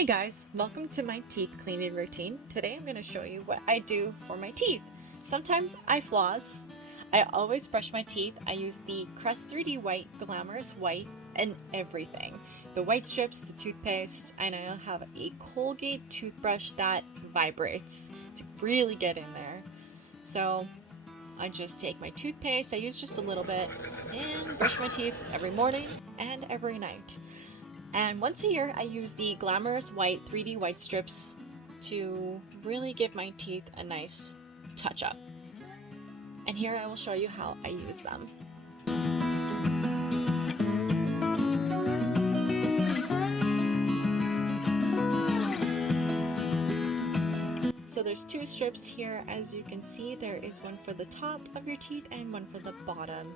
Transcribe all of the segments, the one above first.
Hey guys, welcome to my teeth cleaning routine. Today I'm going to show you what I do for my teeth. Sometimes I floss. I always brush my teeth. I use the Crest 3D White Glamorous White and everything. The white strips, the toothpaste, and I have a Colgate toothbrush that vibrates to really get in there. So I just take my toothpaste, I use just a little bit, and brush my teeth every morning and every night. And once a year, I use the Glamorous White 3D White Strips to really give my teeth a nice touch up. And here I will show you how I use them. So there's two strips here. As you can see, there is one for the top of your teeth and one for the bottom.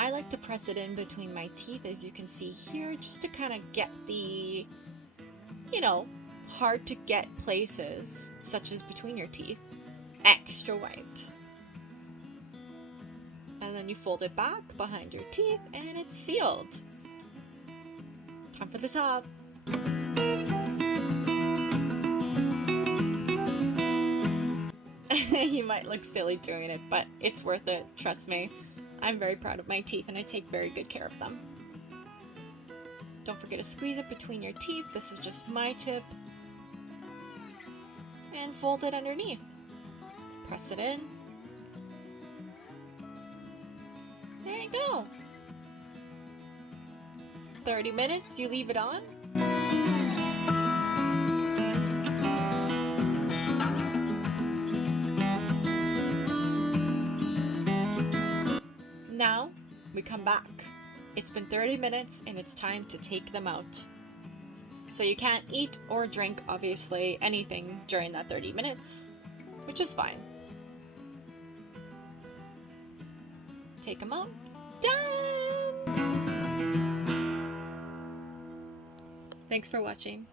I like to press it in between my teeth, as you can see here, just to kind of get the, hard to get places, such as between your teeth, extra white. And then you fold it back behind your teeth and it's sealed. Time for the top. You might look silly doing it, but it's worth it, trust me. I'm very proud of my teeth and I take very good care of them. Don't forget to squeeze it between your teeth. This is just my tip. And fold it underneath. Press it in. There you go. 30 minutes, you leave it on. Now, we come back. It's been 30 minutes and it's time to take them out. So you can't eat or drink, obviously, anything during that 30 minutes, which is fine. Take them out. Done! Thanks for watching.